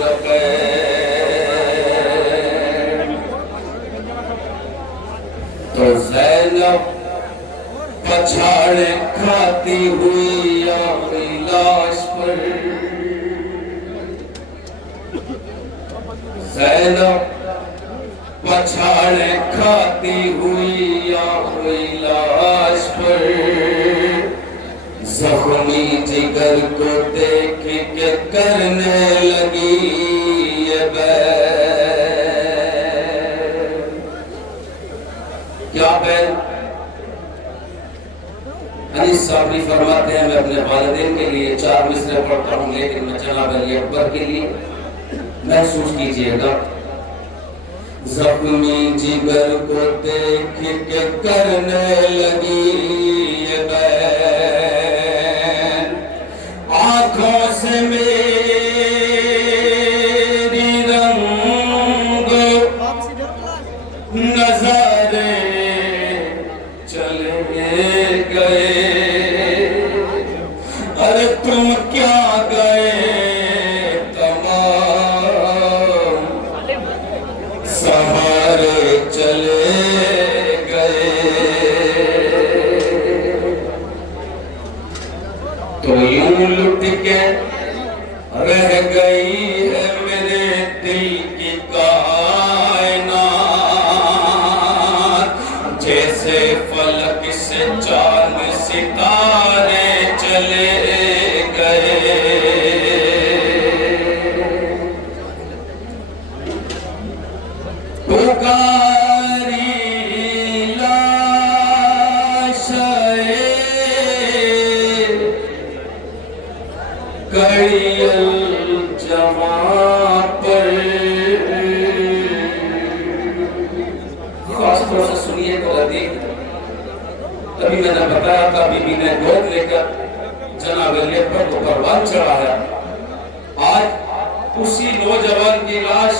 रखे। तो ज़ैनब पछाड़े खाती हुई अपनी लाश पर, ज़ैनब पछाड़े खाती हुई अपनी लाश पर, जख्मी जिगर को देख के करने लगी ये बैर। क्या बैर? अनीस साबरी फरमाते हैं, मैं अपने वालिदैन के लिए 4 मिसरे पढ़ता हूँ, लेकिन मैं जनाब अली अकबर के लिए महसूस कीजिएगा। जख्मी जिगर को देख के करने लगी ये बैर, आँखों से मेरी रंग नज़ारे चले गए। अरे तुम क्या गए तमाम सहारे चले गए। तो यूं लुट के रह गई है मेरे दिल की कायनात, जैसे फलक से चांद सितारे चले गए। पुकारी लाशाए कड़ियल जवां पर, खास तौर से सुनिए तो लतीफ, तभी मैंने बताया था बीबी ने गोद लेकर जनाब अली अकबर को परवान चढ़ाया। आज उसी नौजवान की लाश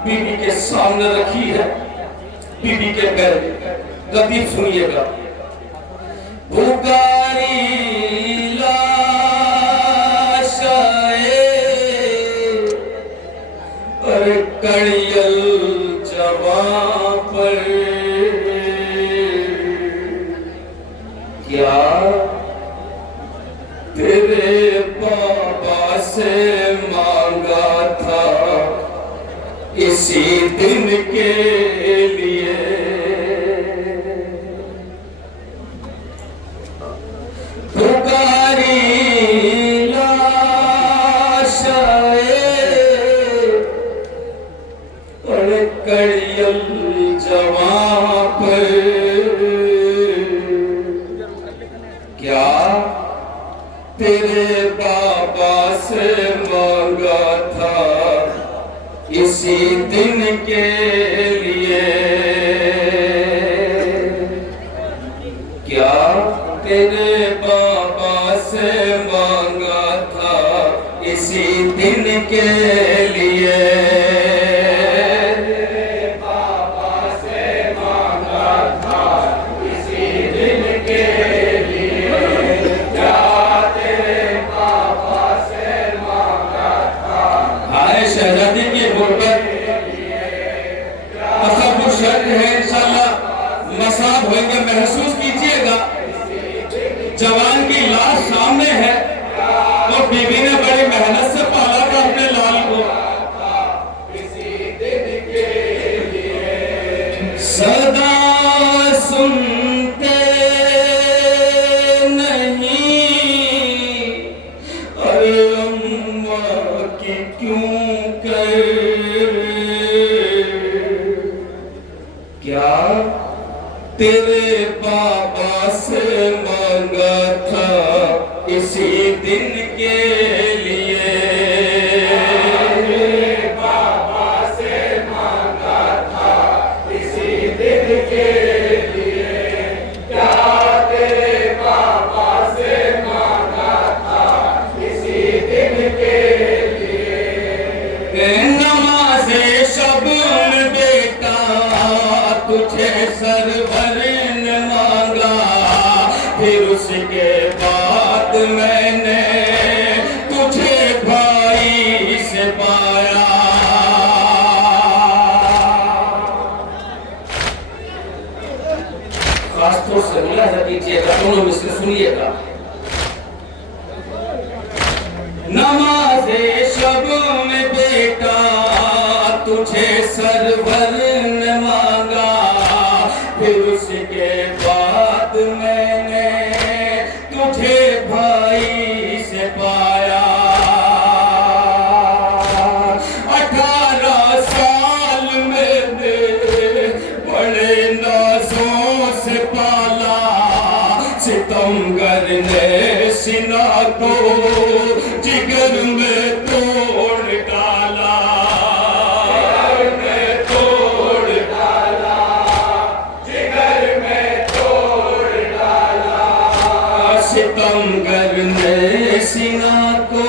बीबी के सामने रखी है, बीबी के पैर। लतीफ सुनिएगा। पुकारी कड़ियल जवां पर, क्या तेरे बाबा से मांगा था इसी दिन के लिए। पुकारी कड़ियल जवां पर, क्या तेरे बाबा से मांगा था इसी दिन के लिए। क्या तेरे बाबा से मांगा था इसी दिन के लिए। महसूस कीजिएगा, जवान की लाश सामने है तो बीबी ने बड़ी मेहनत से पाला था अपने लाल को। सदा सुनते नहीं अरे अम्मा की क्यों कर, क्या तेरे बाबा से मांगा था इसी दिन के लिए। तेरे बाबा से मांगा था इसी दिन के लिए। क्या तेरे बाबा से मांगा था इसी दिन के लिए। नमाज़े शब में बेटा तुझे सरवर ने मांगा, फिर उसके बाद मैंने तुझे भाई थोड़ा सा मुलाजा कीजिएगा, दोनों में से सुनिएगा। नमाज़े शब में बेटा तुझे सरवर ने मांगा, फिर उसके बाद मैंने तुझे भाई से पाया। 18 साल मैंने बड़े नाजों से पाला, सितमगर ने सीना को जिगर में तोड़ डाला, जिगर में तोड़ डाला, जिगर में तोड़ डाला। सितमगर ने सीना को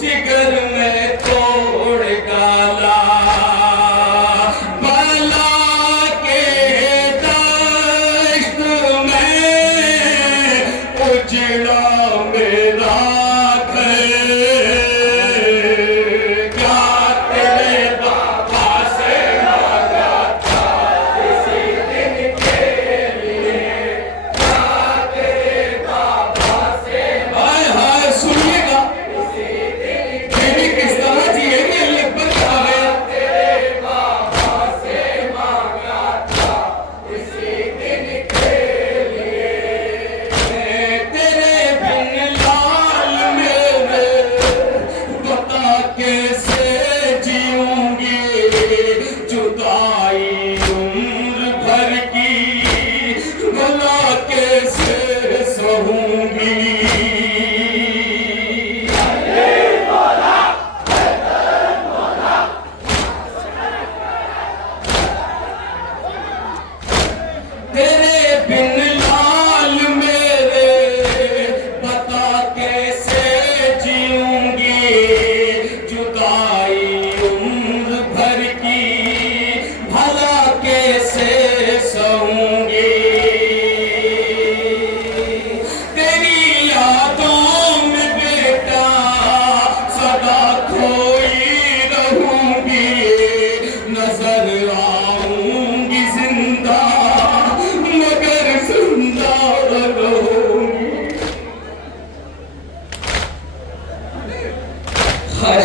जिगर में तोड़ डाला। बला के दश्त में उजड़ा मेरा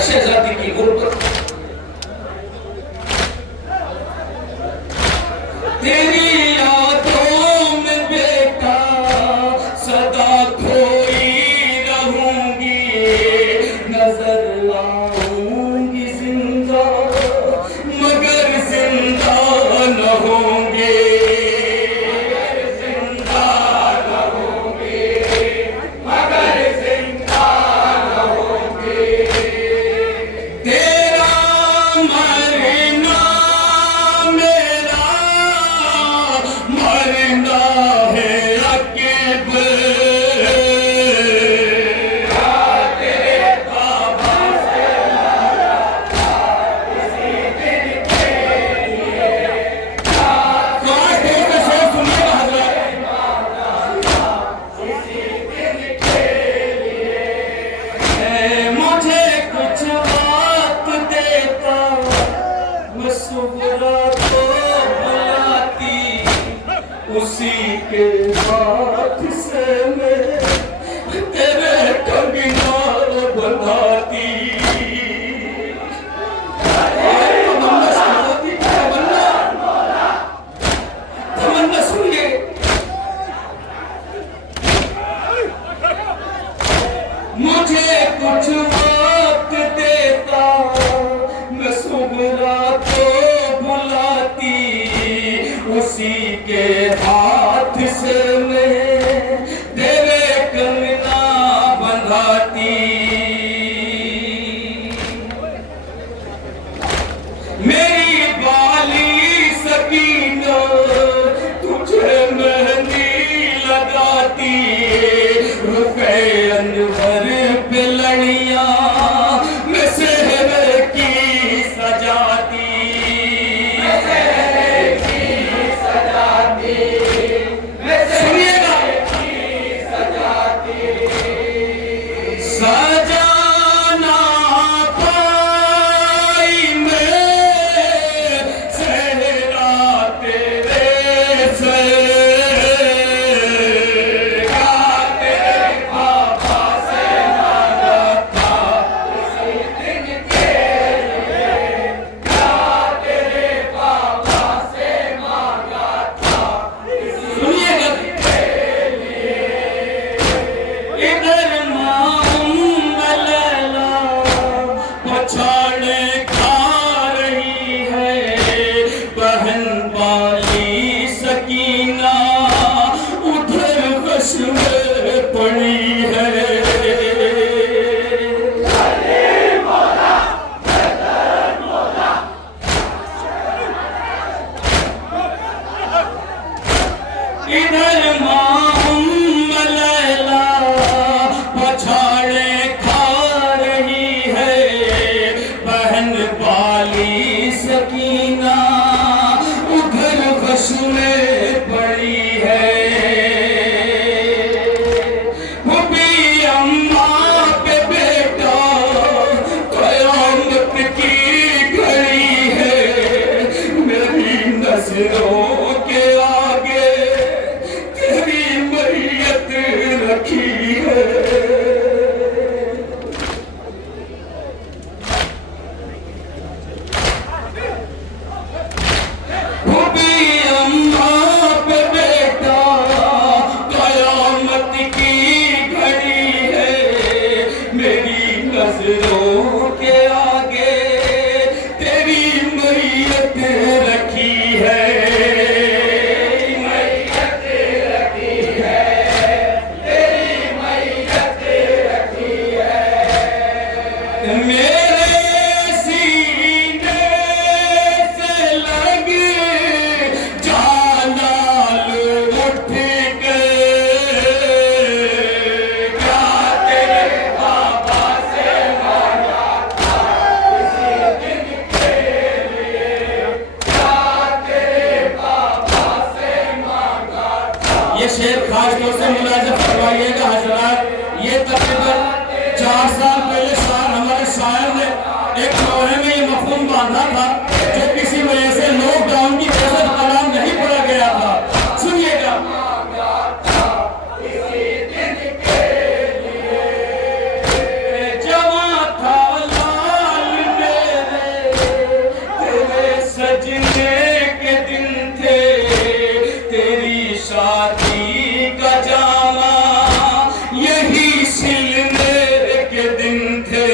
शहजादी की गुर्बत, तेरी यादों में बेटा सदा खोई रहूंगी, नजर आऊंगी जिंदा मगर जिंदा न होंगे, जिंदा न होंगे, मगर जिंदा न होंगे। तेरा मरना मेरा मरना है अकीब, तेरे बाबा से किसी दिन के लिए सुनिएगा किसी दिन के लिए मुझे कुछ सुगरा तो बुलाती, उसी के हाथ से मैं तेरे कंगना बनाती। तमन्ना सुनिए, मुझे कुछ वक्त देता मैं सुगरा तो बुलाती, उसी के हाथ से मैं तेरे कंगना बंधाती। मेरी बाली सकीना तुझे मेहंदी लगाती, रुपए अनवर पे लड़ियां मैं सेहरे की सजाती, सुनिएगा। सजाना पाई मैं सेहरा तेरे से, खुशबू पड़ी है। इधर लैला पछाड़े खा रही है, बहन वाली सकीना उधर खुशबू पड़ी है। वो भी अम्मा पे बेटा कयामत की घड़ी है, मेरी नजरों के आगे तेरी मैयत रखी है। वो भी अम्मा पे बेटा कयामत की घड़ी है, मेरी नजरों के आगे तेरी मैयत रखी है। मेरे सीने से लग जालाल उठ के क्या तेरे बाबा से मांगा था इसी दिन के लिए, क्या तेरे बाबा से मांगा था। ये शेर खास तौर से मुलाज़ा फरमाइएगा हज़रात। ये तकरीबन 4 साल पहले हमारे शायर ने एक दोहे में ये मफहूम बांधा था, जो किसी वजह से लॉकडाउन की वजह से कलाम नहीं पढ़ा गया था। सुनिएगा। जवां था लाल मेरे, तेरे सजने के दिन थे, तेरी शादी का जामा यही सिलने के दिन थे।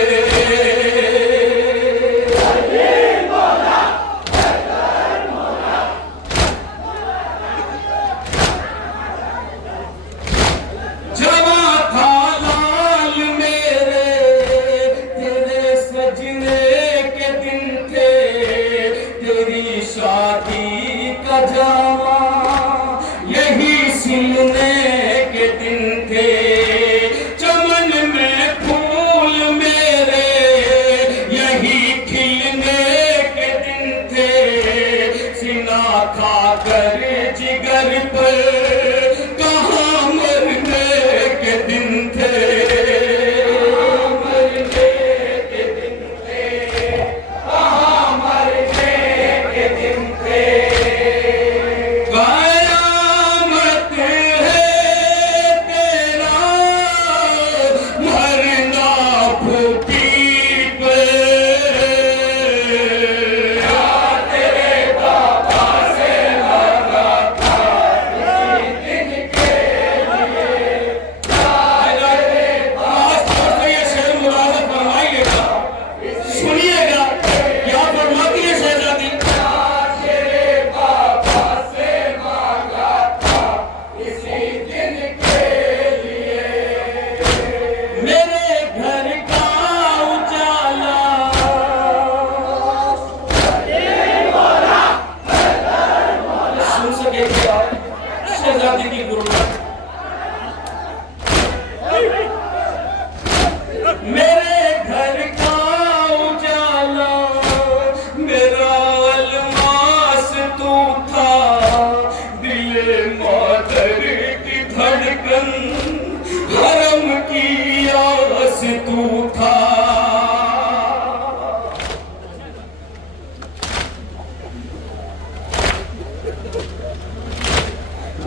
जवां था लाल मेरे, तेरे सजने के दिन थे, तेरी शादी का जामा यही सिलने के दिन थे। चमन में फूल मेरे यही खिलने के दिन थे, सीना खाकर जिगर पर कहाँ मरने के दिन थे। मरने के दिन थे, कहाँ मरने के दिन थे। कयामत है तेरा मरना फूटी पे, क्या तेरे बाबा से मांगा था इसी दिन के लिए, क्या तेरे बाबा से। ये शेर मुलाज़ा फरमाइएगा, सुनिएगा क्या फरमाती है शहजादी। तेरे बाबा से मांगा था इसी दिन के लिए, मेरे घर का उजाला। सुन सके क्या शहजादी की गुरुबात। मेरे घर का उजाला, मेरा अलमास तू था, दिले मादर की धड़कन, हरम की आस तू था।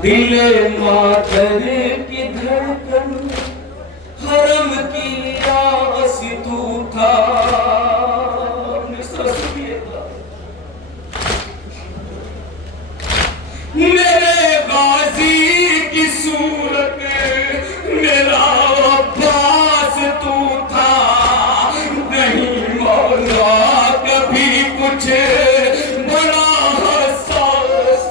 दिले मादर की धड़कन, हरम की आस तू था। मिस्र सुनिएगा। मेरे गाजी की सूरत, मेरा अब्बास तू था, नहीं मौला कभी कुछ बड़ा हसास।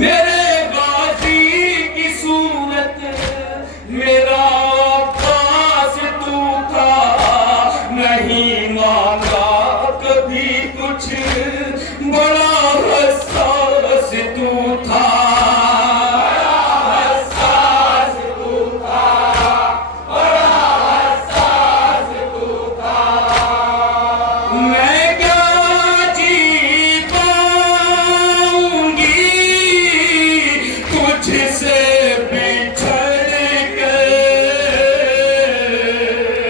मेरे गाजी की सूरत मेरा पास तू था, नहीं मांगा कभी कुछ, बड़ा हसास तू था, मैं क्या जी पाऊंगी तुझसे बिछड़ के,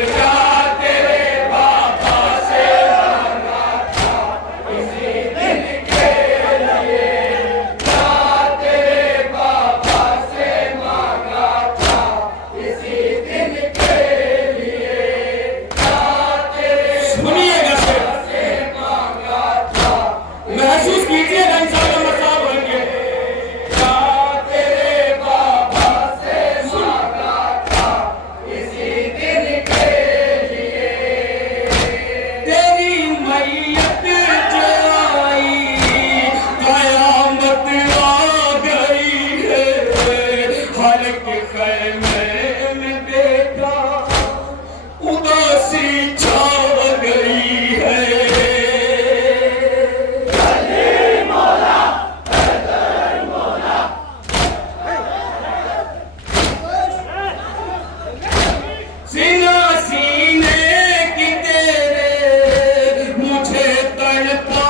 क्या तेरे बाबा से मांगा था इसी दिन के लिए, क्या तेरे बाबा से मांगा था इसी दिन के लिए, क्या तेरे सुनिएगा से मांगा था, महसूस कीजिएगा इंसान मसा बन के, क्या तेरे बाबा से मांगा था इसी दिन के लिए, तेरी मैयत जलाई कयामत आ गई है, हर के खैमे में बेटा उदासी छा गई है, सीना सीने की तेरे मुझे तड़पा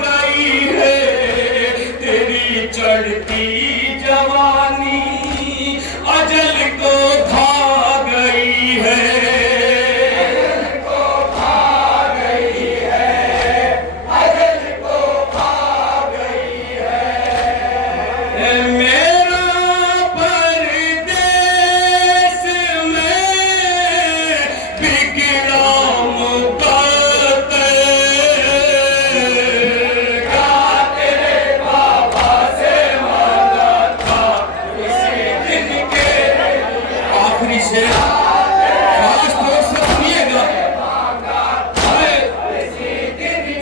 गई है, तेरी चढ़ती जवानी अजल को खा गई है, अजल को खा गई है, अजल को खा गई है, मेरा परदेस में बिगड़ा मुकद्दर, क्या तेरे बाबा से मांगा था इसी दिन के, आखिरी शेर खास तौर से सुनिएगा,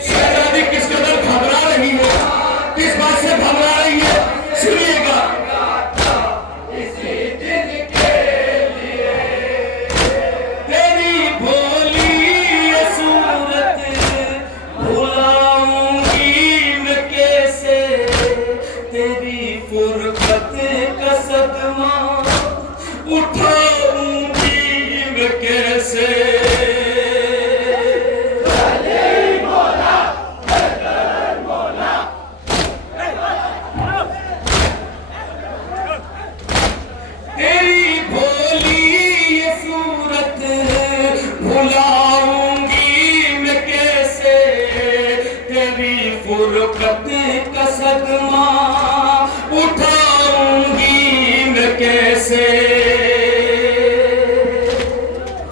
शहजादी किस कदर घबरा रही है, किस बात से घबरा रही है, सुनिएगा, इसी दिन के लिए, तेरी भोली ये सूरत भुलाऊंगी मैं कैसे, तेरी फुरकत का सदमा उठाऊंगी मैं कैसे, तेरी भोली ये सूरत भुलाऊंगी मैं कैसे, तेरी फुरकत का सदमा उठाऊंगी मैं कैसे,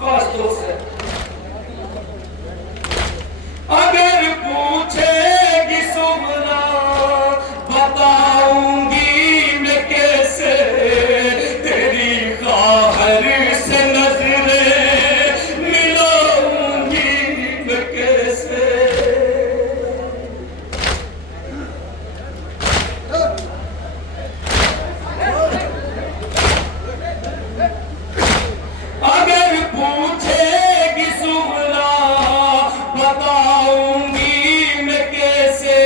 खास तौर से अगर पूछेगी सुमरा बताऊंगी मैं कैसे, तेरी खाहर से नजरें मिलाऊंगी मैं कैसे, अगर पूछेगी सुमरा बताऊंगी मैं कैसे,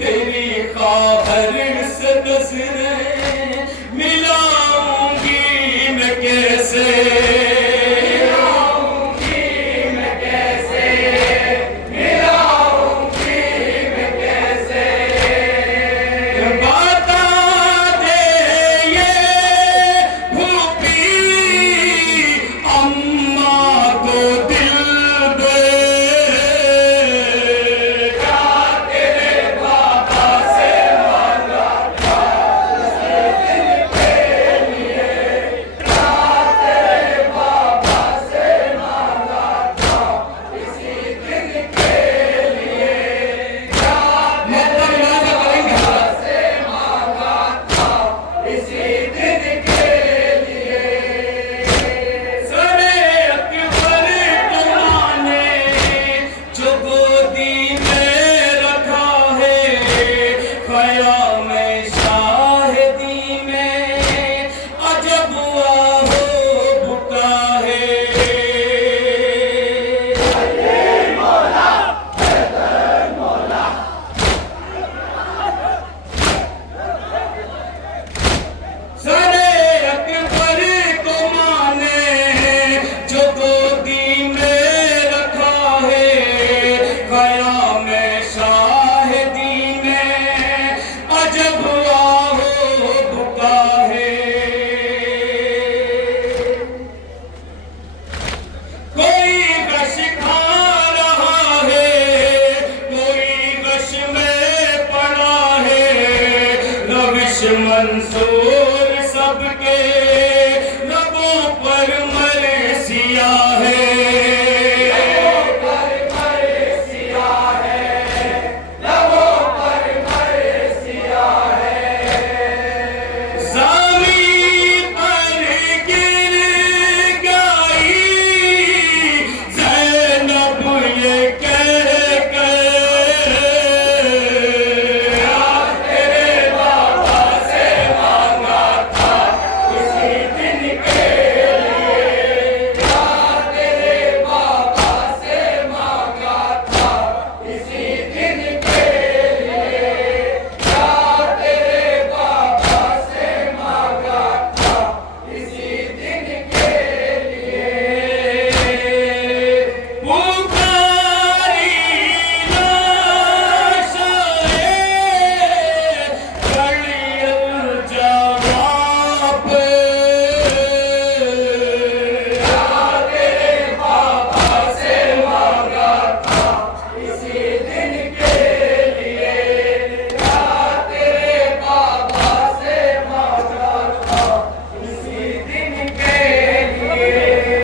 तेरी खाहर से नजरें मिलाऊंगी मैं कैसे, मिलाऊंगी मैं कैसे, मिलाऊंगी मैं कैसे, बता दे ये भूपी अम्मा को दिल दे, मंसूर